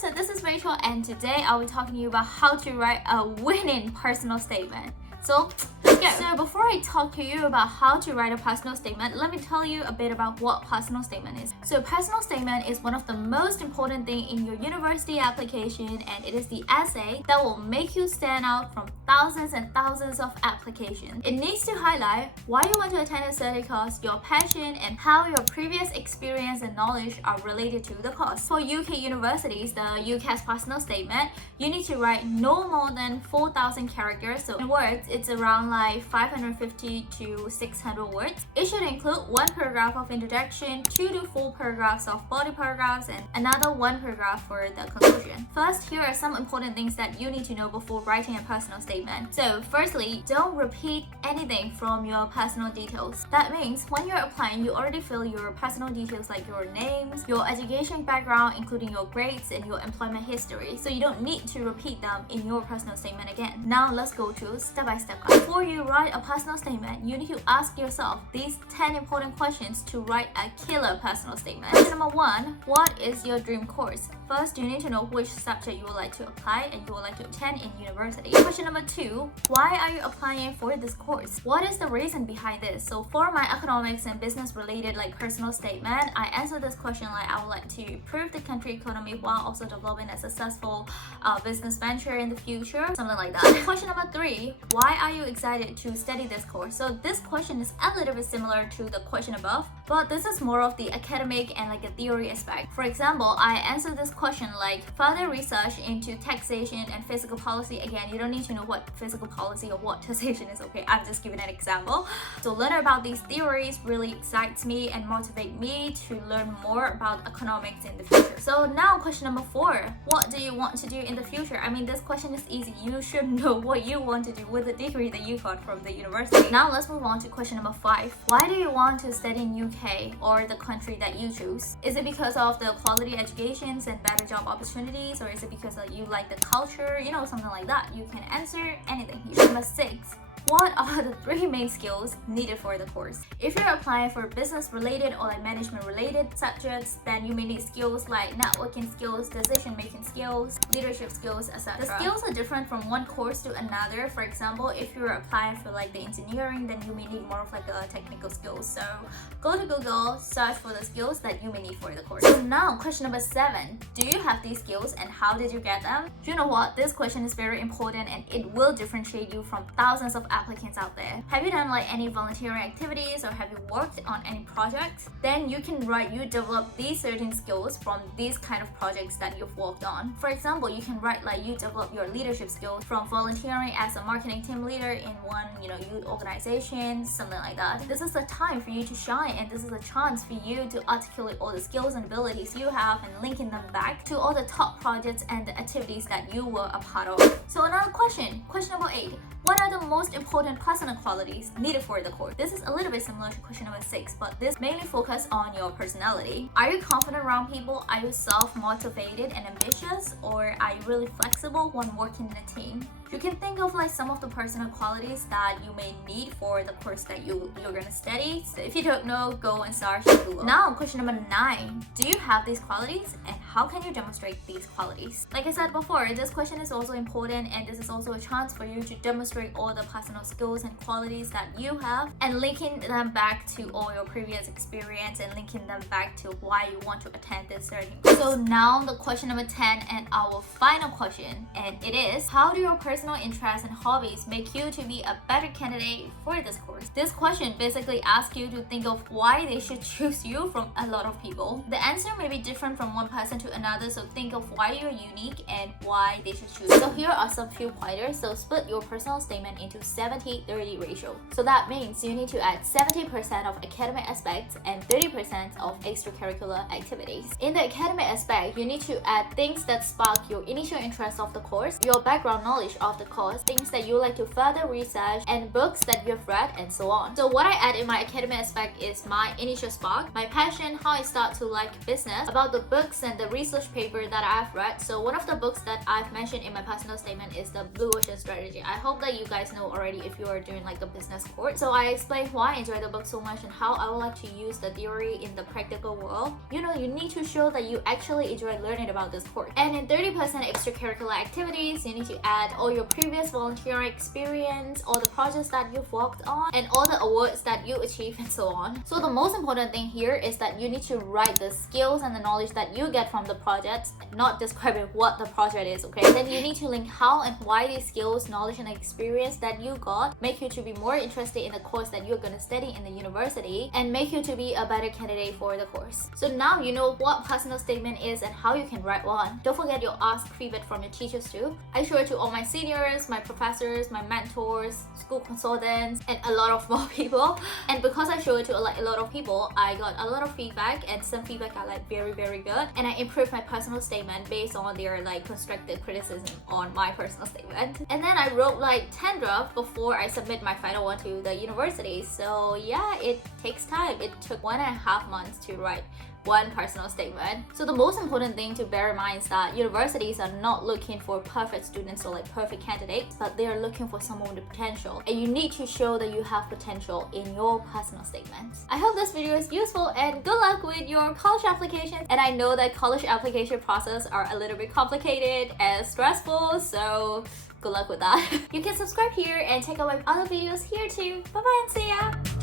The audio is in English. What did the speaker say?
so this is Rachel and today I'll be talking to you about how to write a winning personal statement. So let's go. So before I talk to you about how to write a personal statement, let me tell you a bit about what personal statement is. So personal statement is one of the most important things in your university application, and it is the essay that will make you stand out from thousands and thousands of applications. It needs to highlight why you want to attend a certain course, your passion, and how your previous experience and knowledge are related to the course. For UK universities, the UCAS personal statement, you need to write no more than 4,000 characters. So in words, it's around like 550 to 600 words. It should include one paragraph of introduction, 2 to 4 paragraphs of body paragraphs, and another one paragraph for the conclusion. First, here are some important things that you need to know before writing a personal statement. So firstly, don't repeat anything from your personal details. That means when you're applying, you already fill your personal details like your names, your education background, including your grades and your employment history. So you don't need to repeat them in your personal statement again. Now let's go to step-by-step. Before you write a personal statement, you need to ask yourself these 10 important questions to write a killer personal statement. Question number 1, what is your dream course? First, you need to know which subject you would like to apply and you would like to attend in university. Question number 2, why are you applying for this course? What is the reason behind this? So for my economics and business related like personal statement, I answer this question like I would like to improve the country economy while also developing a successful business venture in the future, something like that. Question number 3, why are you excited to study this course? So this question is a little bit similar to the question above, but this is more of the academic and like a theory aspect. For example, I answer this question like further research into taxation and fiscal policy. Again, you don't need to know what fiscal policy or what taxation is, okay? I'm just giving an example. So learn about these theories really excites me and motivate me to learn more about economics in the future. So now question number 4, what do you want to do in the future? I mean, this question is easy. You should know what you want to do with the degree that you got from the university. Now let's move on to question number 5. Why do you want to study in UK or the country that you choose? Is it because of the quality educations and better job opportunities, or is it because you like the culture, something like that? You can answer anything here. Number 6, what are the 3 main skills needed for the course? If you're applying for business related or like management related subjects, then you may need skills like networking skills, decision making skills, leadership skills, etc. The skills are different from one course to another. For example, if you're applying for like the engineering, then you may need more of like a technical skills. So go to Google, search for the skills that you may need for the course. So now question number 7, do you have these skills and how did you get them? You know what? This question is very important and it will differentiate you from thousands of applicants out there. Have you done like any volunteering activities or have you worked on any projects? Then you can write you develop these certain skills from these kind of projects that you've worked on. For example, you can write like you develop your leadership skills from volunteering as a marketing team leader in one youth organization, something like that. This is the time for you to shine and this is a chance for you to articulate all the skills and abilities you have and linking them back to all the top projects and the activities that you were a part of. So another question number 8, what are the most important personal qualities needed for the course? This is a little bit similar to question number 6, but this mainly focuses on your personality. Are you confident around people? Are you self-motivated and ambitious? Or are you really flexible when working in a team? You can think of like some of the personal qualities that you may need for the course that you're gonna study. So if you don't know, go and search Google. Now, question number 9, do you have these qualities and how can you demonstrate these qualities? Like I said before, this question is also important and this is also a chance for you to demonstrate all the personal skills and qualities that you have and linking them back to all your previous experience and linking them back to why you want to attend this certain course. So now the question number 10 and our final question, and it is, how do your personal interests and hobbies make you to be a better candidate for this course? This question basically asks you to think of why they should choose you from a lot of people. The answer may be different from one person to another, so think of why you're unique and why they should choose you. So here are some few pointers. So split your personal statement into 70-30 ratio. So that means you need to add 70% of academic aspects and 30% of extracurricular activities. In the academic aspect, you need to add things that spark your initial interest of the course, your background knowledge of of the course, things that you like to further research, and books that you've read, and so on. So what I add in my academic aspect is my initial spark, my passion, how I start to like business, about the books and the research paper that I've read. So one of the books that I've mentioned in my personal statement is the Blue Ocean Strategy. I hope that you guys know already if you are doing like a business course. So I explain why I enjoy the book so much and how I would like to use the theory in the practical world. You know, you need to show that you actually enjoy learning about this course. And in 30% extracurricular activities, you need to add all your previous volunteering experience, all the projects that you've worked on, and all the awards that you achieved, and so on. So the most important thing here is that you need to write the skills and the knowledge that you get from the projects, not describing what the project is, okay? And then you need to link how and why these skills, knowledge, and experience that you got make you to be more interested in the course that you're going to study in the university and make you to be a better candidate for the course. So now you know what personal statement is and how you can write one. Don't forget you'll ask feedback from your teachers too. I show it to all my seniors, my professors, my mentors, school consultants, and a lot of more people. And because I show it to a lot of people, I got a lot of feedback, and some feedback are like very good, and I improved my personal statement based on their like constructive criticism on my personal statement. And then I wrote like 10 drafts before I submit my final one to the university. So yeah, it takes time. It took 1.5 months to write one personal statement. So the most important thing to bear in mind is that universities are not looking for perfect students or like perfect candidates, but they are looking for someone with potential, and you need to show that you have potential in your personal statement. I hope this video is useful, and good luck with your college applications. And I know that college application process are a little bit complicated and stressful, so good luck with that. You can subscribe here and check out my other videos here too. Bye bye and see ya!